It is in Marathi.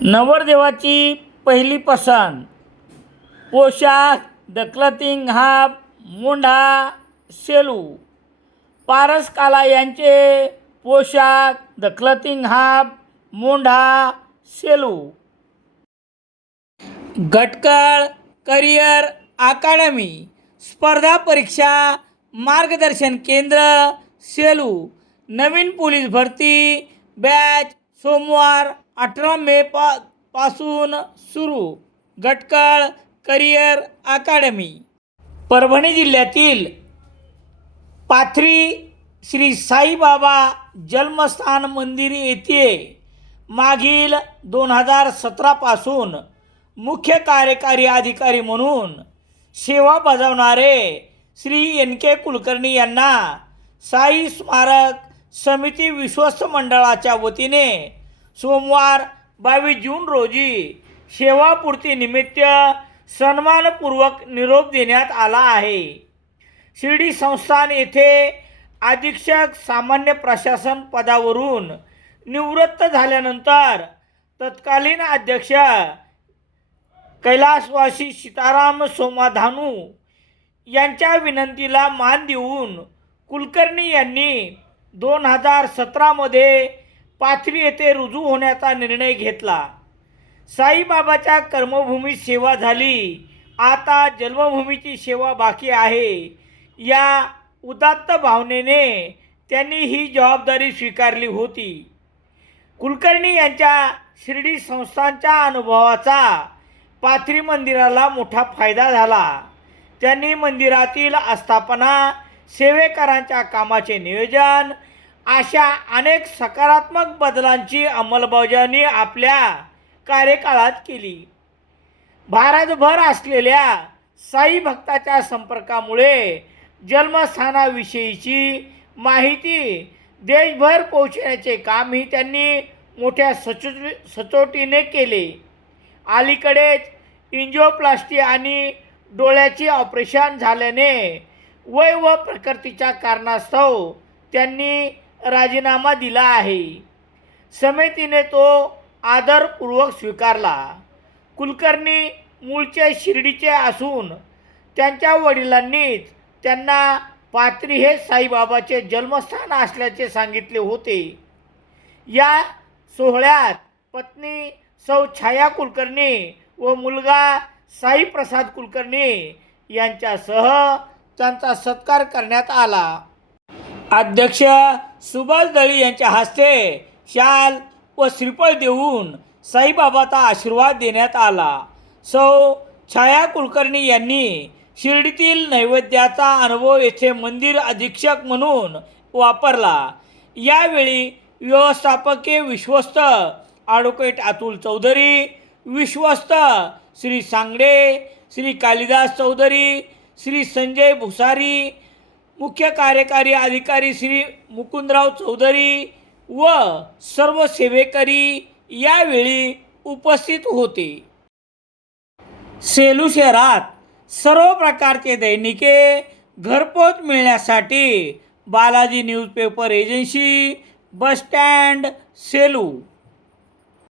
नवरदेवाची पहिली पसंत, पोशाख the clothing hub, Mundha Selu. Paras Kala यांचे पोशाख the clothing hub, Mundha Selu. Gatkal career academy स्पर्धा परीक्षा मार्गदर्शन केंद्र सेलू. नवीन पोलीस भरती बॅच सोमवार 18 मे पासून सुरू. गटकळ करिअर अकादमी. परभणी जिल्ह्यातील पाथरी श्री साईबाबा जन्मस्थान मंदिर येथे मागील 2017 पासून मुख्य कार्यकारी अधिकारी म्हणून सेवा बजावणारे श्री NK कुलकर्णी यांना साई स्मारक समिती विश्वस्त मंडळाच्या वतीने सोमवार 22 जून रोजी सेवापूर्तीनिमित्त सन्मानपूर्वक निरोप देण्यात आला आहे. शिर्डी संस्थान येथे अधीक्षक सामान्य प्रशासन पदावरून निवृत्त झाल्यानंतर तत्कालीन अध्यक्ष कैलासवासी सीताराम सोमाधानू यांच्या विनंतीला मान देऊन कुलकर्णी यांनी 2017 मध्ये पाथरी येथे रुजू होण्याचा निर्णय घेतला. साईबाबाच्या कर्मभूमीत सेवा झाली, आता जन्मभूमीची सेवा बाकी आहे. या उदात्त भावनेने त्यांनी ही जबाबदारी स्वीकारली होती. कुलकर्णी यांच्या शिर्डी संस्थानच्या अनुभवाचा पाथरी मंदिराला मोठा फायदा झाला. त्यांनी मंदिरातील आस्थापना, सेवेकरांच्या कामाचे नियोजन अशा अनेक सकारात्मक बदलांची अंमलबजावणी आपल्या कार्यकाळात केली. भारतभर असलेल्या साई भक्ताच्या संपर्कामुळे जन्मस्थानाविषयीची माहिती देशभर पोहोचण्याचे कामही त्यांनी मोठ्या सचोटीने केले. अलीकडेच एंजिओप्लास्टी आणि डोळ्याचे ऑपरेशन झाल्याने वय व प्रकृतीच्या कारणास्तव त्यांनी राजीनामा दिला आहे. समितीने तो आदरपूर्वक स्वीकारला. कुलकर्णी मूळचे शिर्डीचे असून त्यांच्या वडिलांनीच त्यांना पाथरी हे साईबाबाचे जन्मस्थान असल्याचे सांगितले होते. या सोहळ्यात पत्नी सौ छाया कुलकर्णी व मुलगा साई प्रसाद कुलकर्णी यांच्यासह त्यांचा सत्कार करण्यात आला. अध्यक्ष सुभाष दळी यांच्या हस्ते शाल व श्रीफळ देऊन साईबाबाचा आशीर्वाद देण्यात आला. सौ छाया कुलकर्णी यांनी शिर्डीतील नैवेद्याचा अनुभव येथे मंदिर अधीक्षक म्हणून वापरला. यावेळी व्यवस्थापकीय विश्वस्त ॲडव्होकेट अतुल चौधरी, विश्वस्त श्री सांगडे, श्री कालिदास चौधरी, श्री संजय भुसारी, मुख्य कार्यकारी अधिकारी श्री मुकुंदराव चौधरी व सर्व सेवेकरी यावेळी उपस्थित होते. सेलू शहरात सर्व प्रकारचे दैनिके घरपोच मिळण्यासाठी Balaji newspaper agency, bus stand, Selu.